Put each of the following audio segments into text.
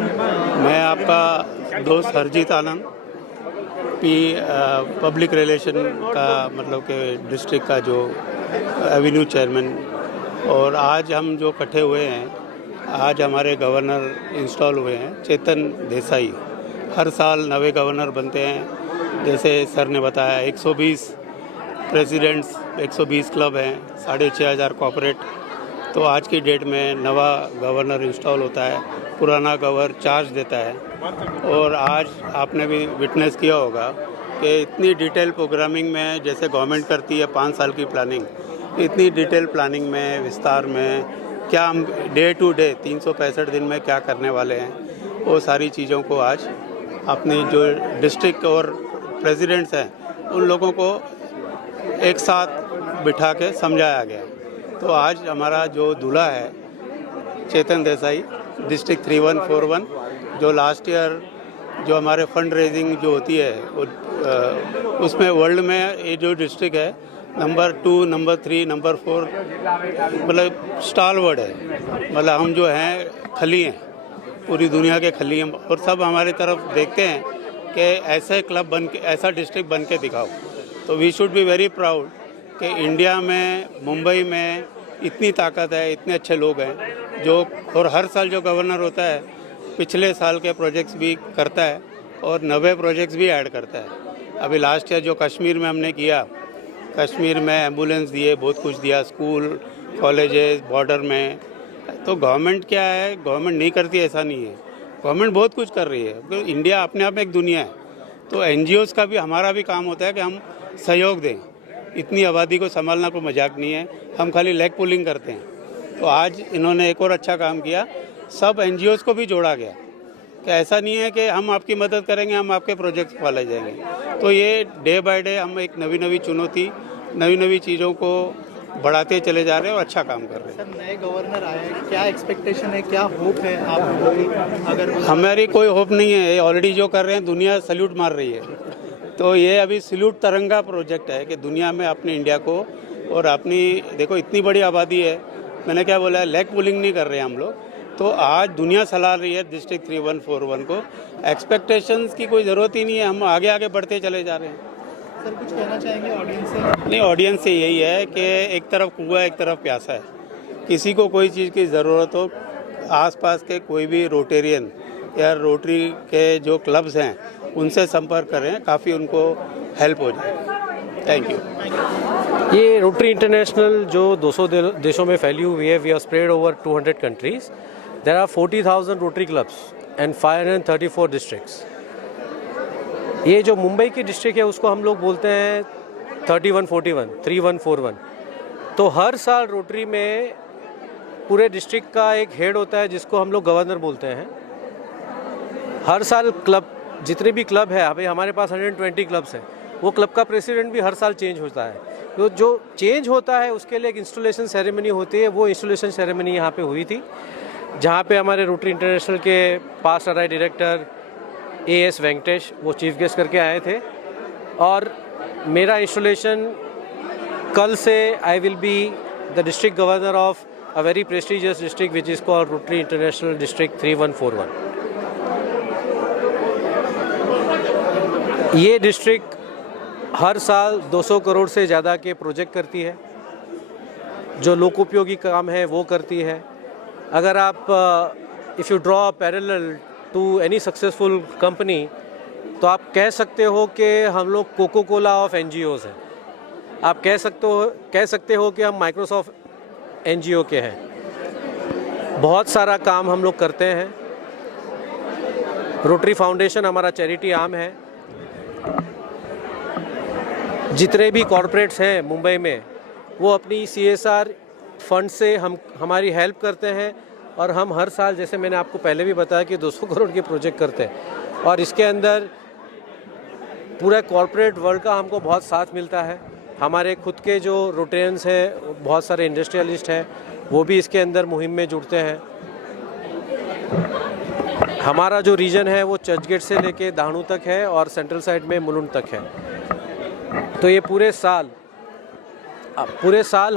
मैं आपका दोस्त हरजीत आनंद पब्लिक रिलेशन का मतलब कि डिस्ट्रिक्ट का जो एवेन्यू चेयरमैन, और आज हम जो इकट्ठे हुए हैं, आज हमारे गवर्नर इंस्टॉल हुए हैं चेतन देसाई। हर साल नए गवर्नर बनते हैं, जैसे सर ने बताया 120 प्रेसिडेंट्स, 120 क्लब हैं, 6500 कॉर्पोरेट। तो आज की डेट में नवा गवर्नर इंस्टॉल होता है, पुराना गवर्नर चार्ज देता है। और आज आपने भी विटनेस किया होगा कि इतनी डिटेल प्रोग्रामिंग में जैसे गवर्नमेंट करती है 5 साल की प्लानिंग, इतनी डिटेल प्लानिंग में, विस्तार में क्या हम डे टू डे 365 दिन में क्या करने वाले हैं, वो सारी चीज़ों को आज अपने जो डिस्ट्रिक्ट और प्रेसिडेंट्स हैं उन लोगों को एक साथ बिठा के समझाया गया। तो आज हमारा जो दूल्हा है चेतन देसाई, डिस्ट्रिक्ट 3141, जो लास्ट ईयर जो हमारे फंड रेजिंग जो होती है उसमें वर्ल्ड में ये जो डिस्ट्रिक्ट है नंबर 2, नंबर 3, नंबर 4 मतलब स्टालवर्ड है। मतलब हम जो हैं खली हैं, पूरी दुनिया के खली हैं, और सब हमारी तरफ देखते हैं कि ऐसे क्लब बन के, ऐसा डिस्ट्रिक्ट बन के दिखाओ। तो we should be very proud कि इंडिया में, मुंबई में इतनी ताकत है, इतने अच्छे लोग हैं जो, और हर साल जो गवर्नर होता है पिछले साल के प्रोजेक्ट्स भी करता है और नए प्रोजेक्ट्स भी ऐड करता है। अभी लास्ट ईयर जो कश्मीर में हमने किया, कश्मीर में एम्बुलेंस दिए, बहुत कुछ दिया, स्कूल, कॉलेजेस, बॉर्डर में। तो गवर्नमेंट क्या है, गवर्नमेंट नहीं करती ऐसा नहीं है, गवर्नमेंट बहुत कुछ कर रही है। तो इंडिया अपने आप में एक दुनिया है। तो NGOs का भी, हमारा भी काम होता है कि हम सहयोग दें। इतनी आबादी को संभालना कोई मजाक नहीं है, हम खाली लेग पुलिंग करते हैं। तो आज इन्होंने एक और अच्छा काम किया, सब NGOs को भी जोड़ा गया कि ऐसा नहीं है कि हम आपकी मदद करेंगे, हम आपके प्रोजेक्ट वाले जाएंगे। तो ये डे बाय डे हम एक नई चुनौती, नई चीज़ों को बढ़ाते चले जा रहे हैं और अच्छा काम कर रहे हैं। सर, नए गवर्नर आए हैं, क्या एक्सपेक्टेशन है, क्या होप है आप लोगों की? अगर हमारी कोई होप नहीं है, ऑलरेडी जो कर रहे हैं दुनिया सल्यूट मार रही है। तो ये अभी सल्यूट तरंगा प्रोजेक्ट है कि दुनिया में अपने इंडिया को, और अपनी देखो इतनी बड़ी आबादी है, मैंने क्या बोला है, लेग पुलिंग नहीं कर रहे हैं हम लोग। तो आज दुनिया सलाह रही है डिस्ट्रिक्ट 3141 को। एक्सपेक्टेशंस की कोई ज़रूरत ही नहीं है, हम आगे आगे बढ़ते चले जा रहे हैं। सर, कुछ कहना चाहेंगे ऑडियंस से? नहीं, ऑडियंस से यही है कि एक तरफ कुआं, एक तरफ प्यासा है। किसी को कोई चीज़ की ज़रूरत हो, आसपास के कोई भी रोटेरियन या रोटरी के जो क्लब्स हैं उनसे संपर्क करें, काफ़ी उनको हेल्प हो जाए। Thank you. ये रोटरी इंटरनेशनल जो 200 देशों में फैली हुई है, we are spread over 200 countries. There are 40,000 Rotary clubs and 534 districts. ये जो मुंबई की डिस्ट्रिक्ट है उसको हम लोग बोलते हैं 3141। तो हर साल रोटरी में पूरे डिस्ट्रिक्ट का एक हेड होता है जिसको हम लोग गवर्नर बोलते हैं। हर साल क्लब, जितने भी क्लब है, अभी हमारे पास 120 क्लब्स हैं, वो क्लब का प्रेसिडेंट भी हर साल चेंज होता है। तो जो चेंज होता है उसके लिए एक इंस्टॉलेशन सेरेमनी होती है। वो इंस्टॉलेशन सेरेमनी यहाँ पे हुई थी, जहाँ पे हमारे रोटरी इंटरनेशनल के past RI director AS Venkatesh वो चीफ गेस्ट करके आए थे। और मेरा इंस्टॉलेशन कल से I will be the district governor of a very prestigious district which is called rotary international district 3141। ये डिस्ट्रिक्ट हर साल 200 करोड़ से ज़्यादा के प्रोजेक्ट करती है, जो लोकोपयोगी काम है वो करती है। अगर आप if you draw parallel to any successful company, तो आप कह सकते हो कि हम लोग कोको कोला ऑफ NGOs हैं। आप कह सकते हो कि हम माइक्रोसॉफ्ट NGO के हैं। बहुत सारा काम हम लोग करते हैं। रोटरी फाउंडेशन हमारा चैरिटी आर्म है। जितने भी कॉरपोरेट्स हैं मुंबई में, वो अपनी CSR फंड से हमारी हेल्प करते हैं। और हम हर साल, जैसे मैंने आपको पहले भी बताया, कि 200 करोड़ के प्रोजेक्ट करते हैं। और इसके अंदर पूरा कॉरपोरेट वर्ल्ड का हमको बहुत साथ मिलता है। हमारे खुद के जो रोटेरियंस हैं, बहुत सारे इंडस्ट्रियलिस्ट हैं, वो भी इसके अंदर मुहिम में जुड़ते हैं। हमारा जो रीजन है वो चर्चगेट से लेके दाहणू तक है और सेंट्रल साइड में मुलुंड तक है। तो ये पूरे साल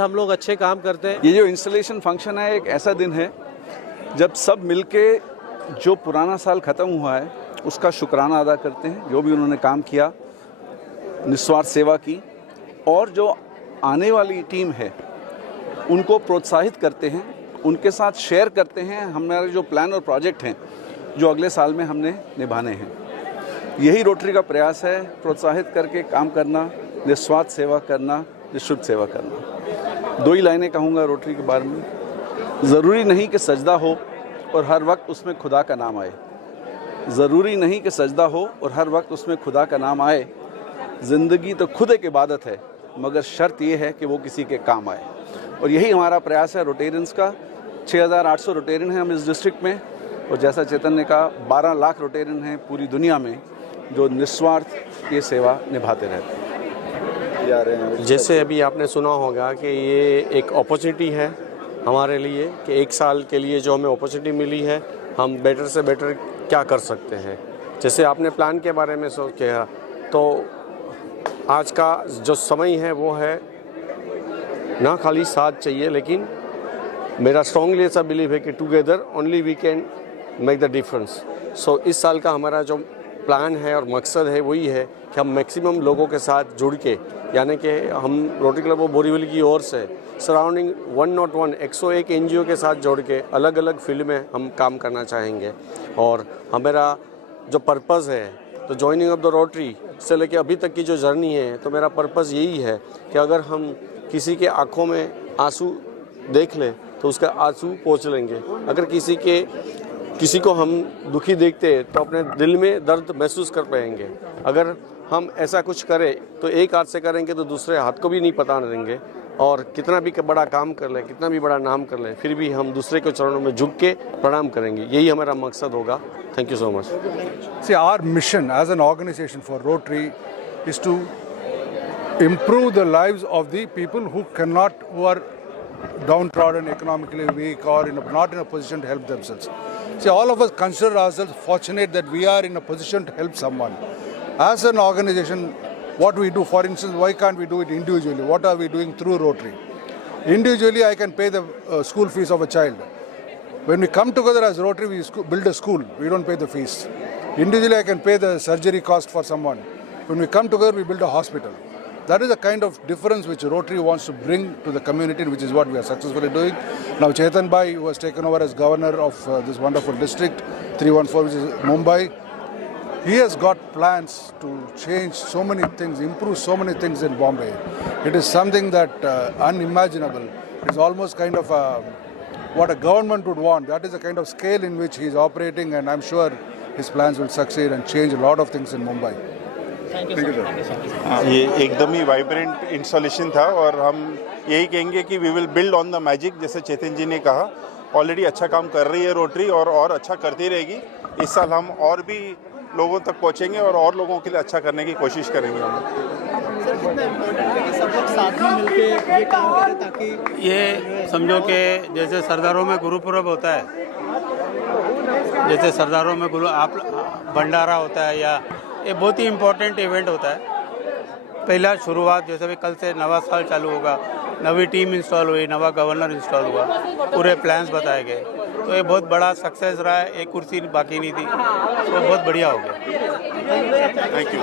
हम लोग अच्छे काम करते हैं। ये जो इंस्टॉलेशन फंक्शन है, एक ऐसा दिन है जब सब मिलके जो पुराना साल ख़त्म हुआ है उसका शुक्राना अदा करते हैं, जो भी उन्होंने काम किया, निस्वार्थ सेवा की, और जो आने वाली टीम है उनको प्रोत्साहित करते हैं, उनके साथ शेयर करते हैं हमारे जो प्लान और प्रोजेक्ट हैं जो अगले साल में हमने निभाने हैं। यही रोटरी का प्रयास है, प्रोत्साहित करके काम करना, निस्वार्थ सेवा करना, निःशुल्क सेवा करना। 2 ही लाइनें कहूँगा रोटरी के बारे में। ज़रूरी नहीं कि सजदा हो और हर वक्त उसमें खुदा का नाम आए। ज़रूरी नहीं कि सजदा हो और हर वक्त उसमें खुदा का नाम आए। ज़िंदगी तो खुद एक इबादत है, मगर शर्त ये है कि वो किसी के काम आए। और यही हमारा प्रयास है रोटेरियंस का। 6800 रोटेरियन हैं हम इस डिस्ट्रिक्ट में, और जैसा चेतन ने कहा 12 लाख रोटेरियन हैं पूरी दुनिया में जो निस्वार्थ ये सेवा निभाते रहते हैं। जैसे अभी आपने सुना होगा कि ये एक अपॉर्चुनिटी है हमारे लिए कि 1 साल के लिए जो हमें अपॉर्चुनिटी मिली है, हम बेटर से बेटर क्या कर सकते हैं। जैसे आपने प्लान के बारे में सोच किया, तो आज का जो समय है वो है ना खाली साथ चाहिए, लेकिन मेरा स्ट्रांगली ऐसा बिलीव है कि together only we can make the difference. So इस साल का हमारा जो प्लान है और मकसद है वही है कि हम मैक्सिमम लोगों के साथ जुड़ के, यानी कि हम रोटरी क्लब ऑफ बोरीवली की ओर से सराउंडिंग 101 101 NGO के साथ जोड़ के अलग अलग फील्ड में हम काम करना चाहेंगे। और हमारा जो पर्पज़ है, तो जॉइनिंग ऑफ द रोटरी से लेके अभी तक की जो जर्नी है, तो मेरा पर्पज़ यही है कि अगर हम किसी के आँखों में आंसू देख लें तो उसका आंसू पोंछ लेंगे। अगर किसी को हम दुखी देखते तो अपने दिल में दर्द महसूस कर पाएंगे। अगर हम ऐसा कुछ करें तो एक हाथ से करेंगे तो दूसरे हाथ को भी नहीं पता देंगे, और कितना भी बड़ा काम कर ले, कितना भी बड़ा नाम कर ले, फिर भी हम दूसरे के चरणों में झुक के प्रणाम करेंगे। यही हमारा मकसद होगा। Thank you so much. See, our mission as an organization for Rotary is to improve the lives of the people who are downtrodden, economically weak, or not in a position to help themselves. See, all of us consider ourselves fortunate that we are in a position to help someone. As an organization, what we do, for instance, why can't we do it individually? What are we doing through Rotary? Individually, I can pay the school fees of a child. When we come together as Rotary, we build a school. We don't pay the fees. Individually, I can pay the surgery cost for someone. When we come together, we build a hospital. That is the kind of difference which Rotary wants to bring to the community, which is what we are successfully doing. Now, Chetan Bhai, who has taken over as governor of this wonderful district, 314, which is Mumbai, he has got plans to change so many things, improve so many things in Bombay. It is something that unimaginable. It's almost kind of what a government would want. That is the kind of scale in which he is operating, and I'm sure his plans will succeed and change a lot of things in Mumbai. Thank you sir. ये एकदम ही vibrant installation था, और हम यही कहेंगे कि we will build on the magic. जैसे चेतन जी ने कहा, ऑलरेडी अच्छा काम कर रही है रोटरी, और अच्छा करती रहेगी। इस साल हम और भी लोगों तक पहुंचेंगे और लोगों के लिए अच्छा करने की कोशिश करेंगे हम। सर, कितना इम्पोर्टेंट है कि सब लोग साथ में मिलके ये काम करें, ताकि ये समझो कि जैसे सरदारों में गुरुपुरब होता है, जैसे सरदारों में भंडारा होता है, या ये बहुत ही इम्पोर्टेंट इवेंट होता है। पहला शुरुआत जैसे भी कल से नवा साल चालू होगा, नवी टीम इंस्टॉल हुई, नवा गवर्नर इंस्टॉल हुआ, पूरे प्लान्स बताए गए, तो ये बहुत बड़ा सक्सेस रहा है। एक कुर्सी बाकी नहीं थी, तो बहुत बढ़िया हो गया। Thank you.